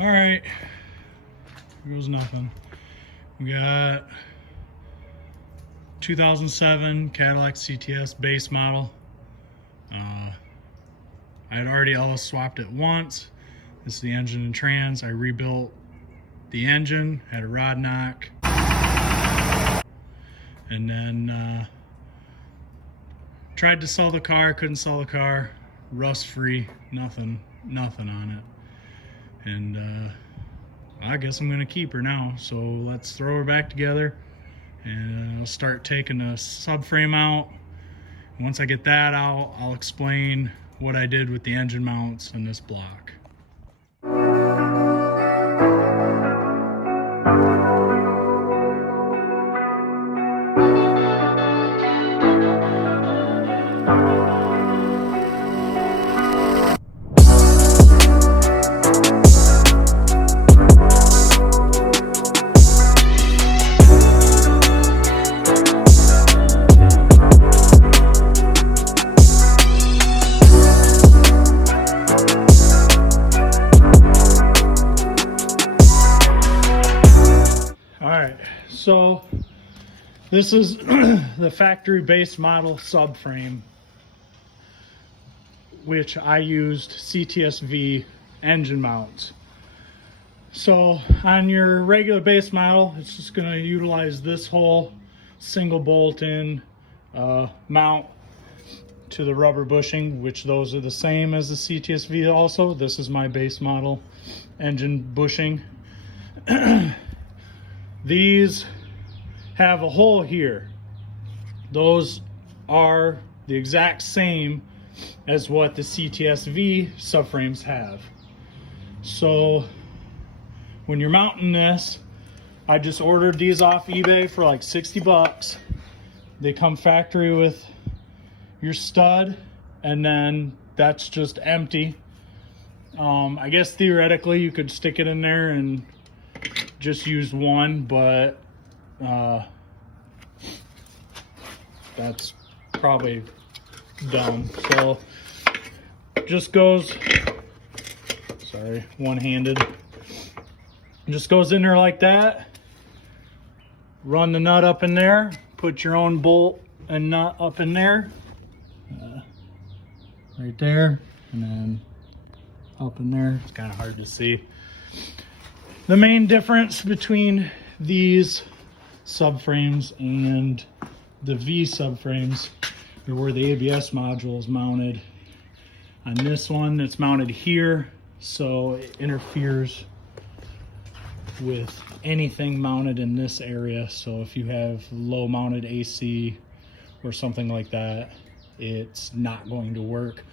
All right, here goes nothing. We got 2007 Cadillac CTS base model. I had already LS swapped it once. This is the engine and trans. I rebuilt the engine, had a rod knock, and then tried to sell the car, couldn't sell the car. Rust free, nothing on it. And I guess I'm gonna keep her now. So let's throw her back together and I'll start taking the subframe out. And once I get that out, I'll explain what I did with the engine mounts in this block. So this is the factory base model subframe, which I used ctsV engine mounts. So on your regular base model, it's just going to utilize this whole single bolt in mount to the rubber bushing, which those are the same as the ctsV also. This is my base model engine bushing. These have a hole here. Those are the exact same as what the ctsV subframes have. So when you're mounting this, I just ordered these off eBay for like 60 bucks. They come factory with your stud, and then that's just empty. I guess theoretically you could stick it in there and just use one, but that's probably dumb. So just goes, sorry, one-handed. Just goes in there like that. Run the nut up in there. Put your own bolt and nut up in there. Right there, and then up in there. It's kind of hard to see. The main difference between these subframes and the V subframes are where the ABS module is mounted. On this one, it's mounted here, so it interferes with anything mounted in this area. So if you have low mounted AC or something like that, it's not going to work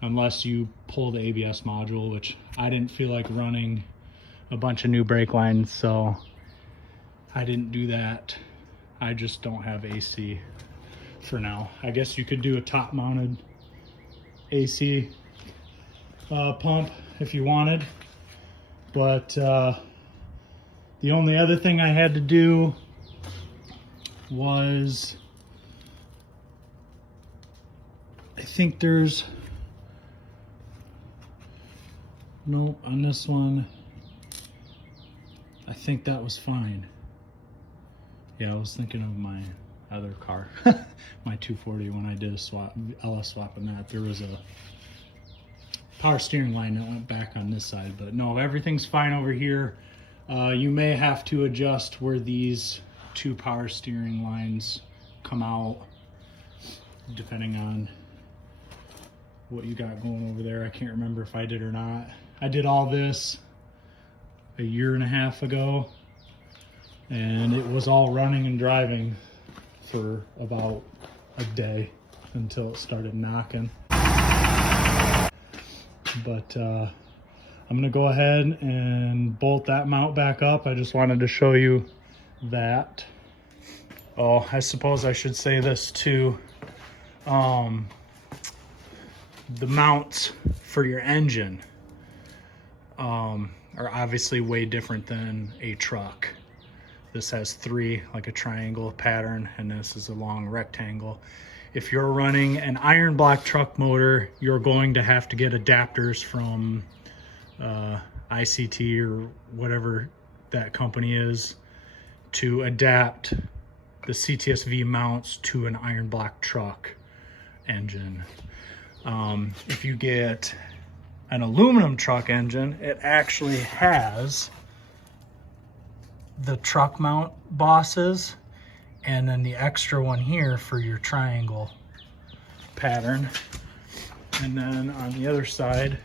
unless you pull the ABS module, which I didn't feel like running a bunch of new brake lines, so I didn't do that. I just don't have AC for now. I guess you could do a top mounted AC pump if you wanted, but the only other thing I had to do was, I think there's no on this one. I think that was fine. Yeah, I was thinking of my other car, my 240, when I did a swap, LS swap on that. There was a power steering line that went back on this side, but no, everything's fine over here. You may have to adjust where these two power steering lines come out, depending on what you got going over there. I can't remember if I did or not. I did all this a year and a half ago, and it was all running and driving for about a day until it started knocking. But I'm gonna go ahead and bolt that mount back up. I just wanted to show you that. Oh, I suppose I should say this too. The mounts for your engine are obviously way different than a truck. This has three, like a triangle pattern, and this is a long rectangle. If you're running an iron block truck motor, you're going to have to get adapters from ICT or whatever that company is to adapt the ctsV mounts to an iron block truck engine. If you get an aluminum truck engine, it actually has the truck mount bosses and then the extra one here for your triangle pattern. And then on the other side,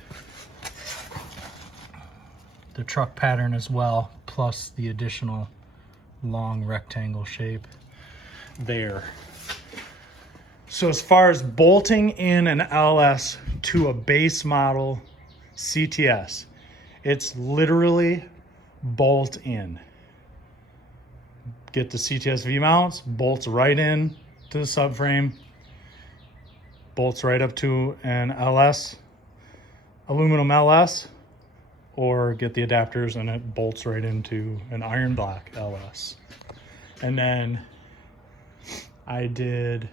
the truck pattern as well, plus the additional long rectangle shape there. So as far as bolting in an LS to a base model CTS, it's literally bolt in. Get the ctsV mounts, bolts right in to the subframe, bolts right up to an LS, aluminum LS, or get the adapters and it bolts right into an iron block LS. And then I did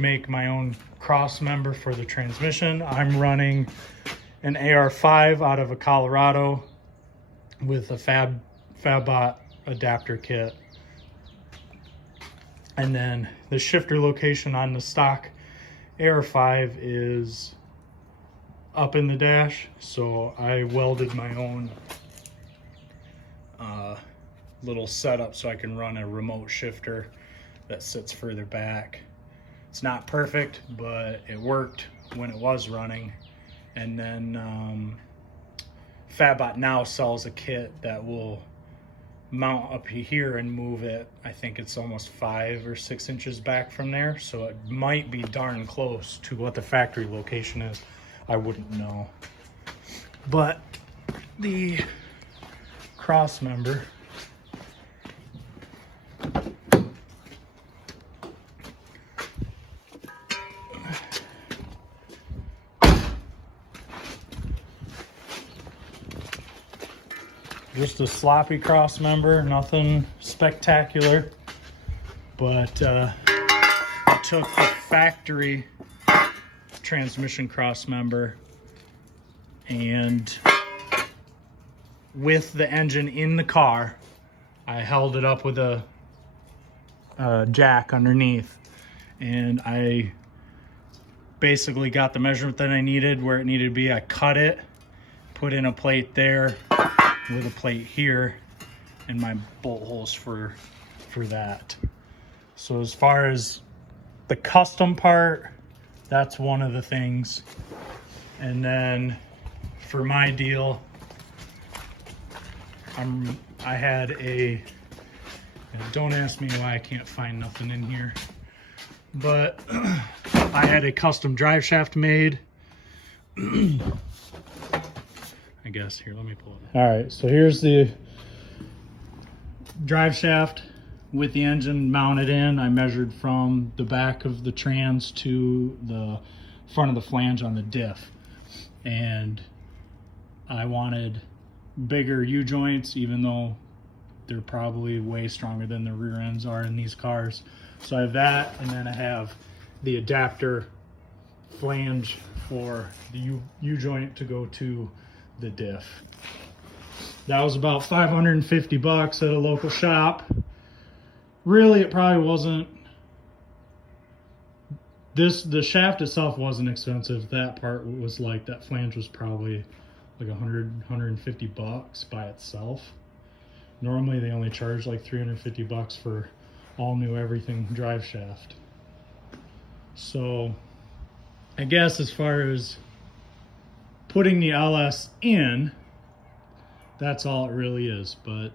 make my own cross member for the transmission. I'm running an AR5 out of a Colorado with a FabBot adapter kit. And then the shifter location on the stock AR5 is up in the dash, so I welded my own little setup so I can run a remote shifter that sits further back. It's not perfect, but it worked when it was running. And then FabBot now sells a kit that will mount up here and move it. I think it's almost 5 or 6 inches back from there, so it might be darn close to what the factory location is. I wouldn't know. But the cross member just a sloppy cross member, nothing spectacular, but I took the factory transmission cross member and with the engine in the car, I held it up with a jack underneath, and I basically got the measurement that I needed where it needed to be. I cut it, put in a plate there with a plate here, and my bolt holes for that. So as far as the custom part, that's one of the things. And then for my deal, I had a, don't ask me why I can't find nothing in here, but I had a custom drive shaft made. I guess here, let me pull it. All right, so here's the drive shaft with the engine mounted in. I measured from the back of the trans to the front of the flange on the diff, and I wanted bigger U-joints, even though they're probably way stronger than the rear ends are in these cars. So I have that, and then I have the adapter flange for the U-joint to go to the diff. That was about $550 at a local shop. Really, it probably wasn't. The shaft itself wasn't expensive. That part was like, that flange was probably like $150 by itself. Normally they only charge like $350 for all new everything drive shaft. So I guess as far as putting the LS in, that's all it really is. But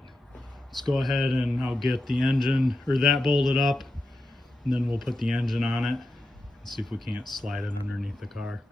let's go ahead and I'll get the engine, or that bolted up, and then we'll put the engine on it and see if we can't slide it underneath the car.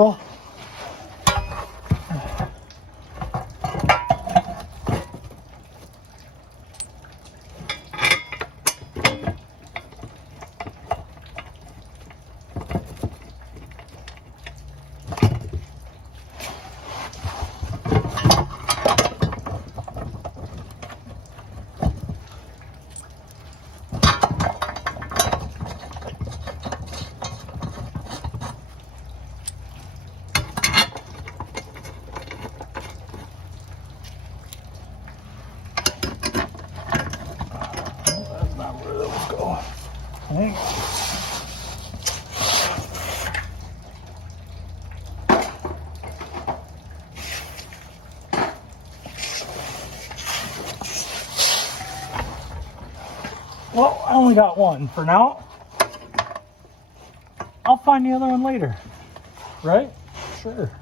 angle. Well, I only got one for now. I'll find the other one later, right? Sure.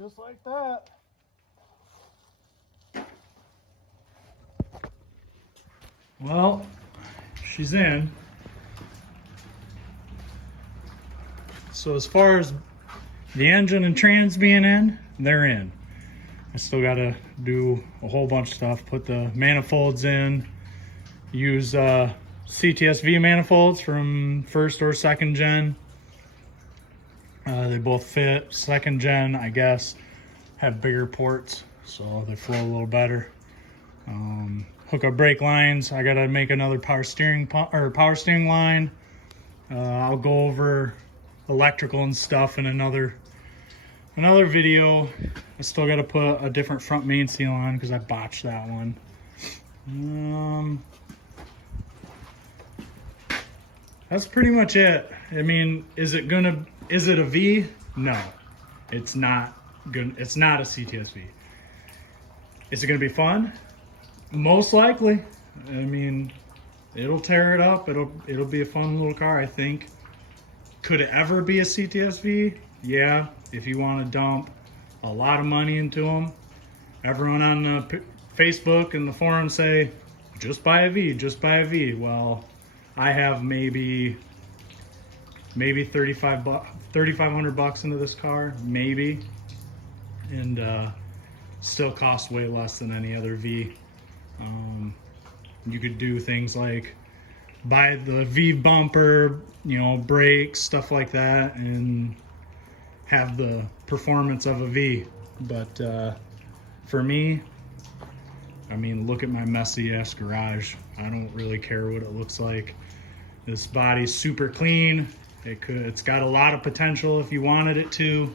Just like that. Well, she's in. So as far as the engine and trans being in, they're in. I still got to do a whole bunch of stuff. Put the manifolds in. Use ctsV manifolds from first or second gen. They both fit. Second gen, I guess, have bigger ports, so they flow a little better. Hook up brake lines. I gotta make another power steering line. I'll go over electrical and stuff in another video. I still gotta put a different front main seal on because I botched that one. That's pretty much it. I mean, is it a V? No, it's not good. It's not a ctsV. Is it gonna be fun? Most likely. I mean, it'll tear it up. It'll be a fun little car, I think. Could it ever be a ctsV? Yeah, if you want to dump a lot of money into them. Everyone on the Facebook and the forum say, just buy a V, just buy a V. Well, I have maybe $3,500 into this car, maybe, and still costs way less than any other V. You could do things like buy the V bumper, you know, brakes, stuff like that, and have the performance of a V. But for me, I mean, look at my messy ass garage. I don't really care what it looks like. This body's super clean. It's got a lot of potential if you wanted it to.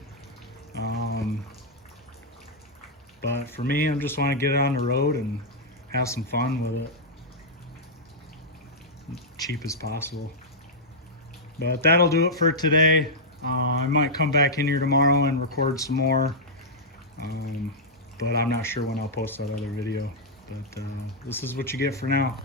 But for me, I just want to get it on the road and have some fun with it. Cheap as possible. But that'll do it for today. I might come back in here tomorrow and record some more. But I'm not sure when I'll post that other video. But this is what you get for now.